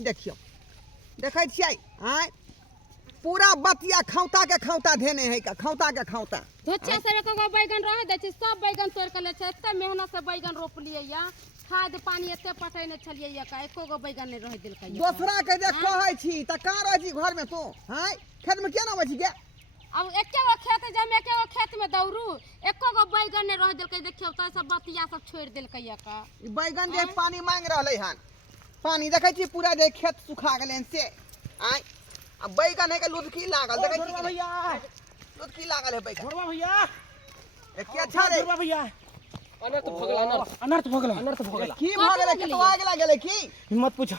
देखियो देखै छियै आय पूरा बतिया खौता के खौता धेने है का खौता के खौता धोच्छा से एको बैगन रह दै छै सब बैगन तोड़ के ले छै एते मेहनत से बैगन रोपलियै या खाद पानी एते पटैने छलियै या का एको गो बैगन नै रह देलकै दोसरा के जे कहै छी त का रहै छी घर में तो हाय खेत में केना आबै छी के अब एकेगो खेत जमे एकेगो खेत में दौड़ू एको गो बैगन नै रह देलकै देखियौ त सब बतिया सब छोड़ देलकै या का बैगन जे पानी मांग रहलै हन पानी देखै छी पूरा जे खेत सुखा गेलै से आय अब बैगन है के लुदकी लागल देखै छी भैया लुदकी लागल है बैगन घोड़वा भैया ए के अच्छा रे घोड़वा भैया अनर्थ भगला अनर्थ भगला अनर्थ भगला की भ गेलै केतवा गेला गेलै की हिम्मत पूछ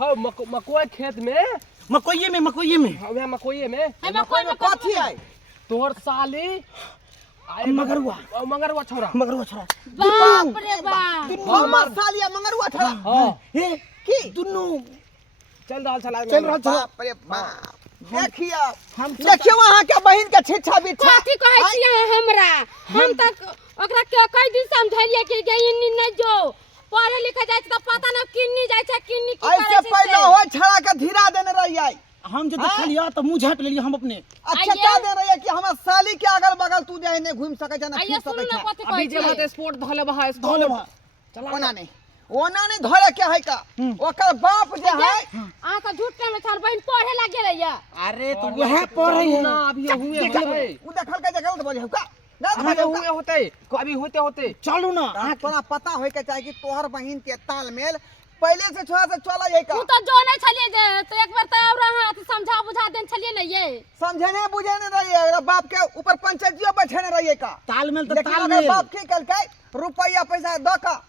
हां मकोई खेत में मकोई में वह मकोई में मकोई में कथी है तोहर साली मंगरुआ छोरा बाप रे बाप हमर सालिया मंगरुआ था हां ए की दुन्नु चल रहल बाप रे बाप देखियो हम देखियो वहां के बहिन के छिछा बिछा कथी कहै छियै हमरा हम तक ओकरा के कई दिन समझलियै कि गइनी नै जो पढ़े लिखे जाय त पता न किन्नी जाय छै किन्नी की करे छै ऐसे पहले हो छड़ा के धीरा देने रहियै हम जे देखलिया त मुंह झाँप लेलिए हम अपने अच्छा कह दे रहियै कि हमर साली के अगल बगल तू जे ने घूम सकै छ ना फिर सकै छ अभी जे बात स्पोर्ट धले बहा धोले बा ओना नहीं धरे के है का ओकर बाप जे है आ का झूठ के में छल बहन पढ़े ला गेलै या अरे तू वह पढ़ रही है ना अभी हुए होते उ देखल के जगह तो बोले का अभी हुए होते अभी होते चलू ना तोरा पता होय के चाहे कि तोहर बहिन के तालमेल पहले से छोरा से चला जाय का तू तो जो नहीं छलिए जे तो एक बार त और हाथ समझा बुझा देन छलिए न ये समझने बुझने रहिए अगर बाप के ऊपर पंचायतियो बैठने रहिए का तालमेल तो लेकिन अगर तालमेल बाप की कल के रुपया पैसा द का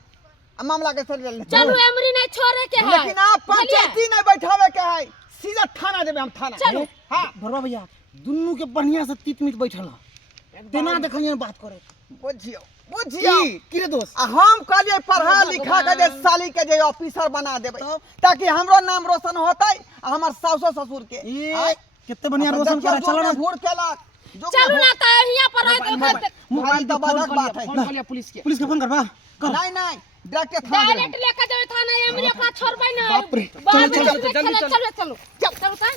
मामला के चल ले चलू एमरी नहीं छोड़े के है लेकिन आप पंचायती नहीं बैठावे के है सीधा थाना देबे हम थाना चलो हां भरवा भैया दुन्नु के बढ़िया से तीत-मीत बैठल तेना देखलिए बात करे बुझियो की रे दोस्त हम कहलिए पढ़ा लिखा के जे साली के जे ऑफिसर बना देबे ताकि हमरो नाम रोशन होतै आ हमर सासो ससुर के कितने बढ़िया रोशन करे चलो ना घूर केलक चलू ना त यहां पर रह मोबाइल तो बड़क बात है फोन कर पुलिस के फोन करबा नहीं डायरेक्ट थाना डायरेक्ट लेके जावे थाना एमरी अपना छोड़बै न बाप रे चलो चलो चलो चलो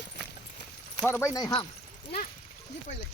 छोड़बै नहीं हम ना जी पहले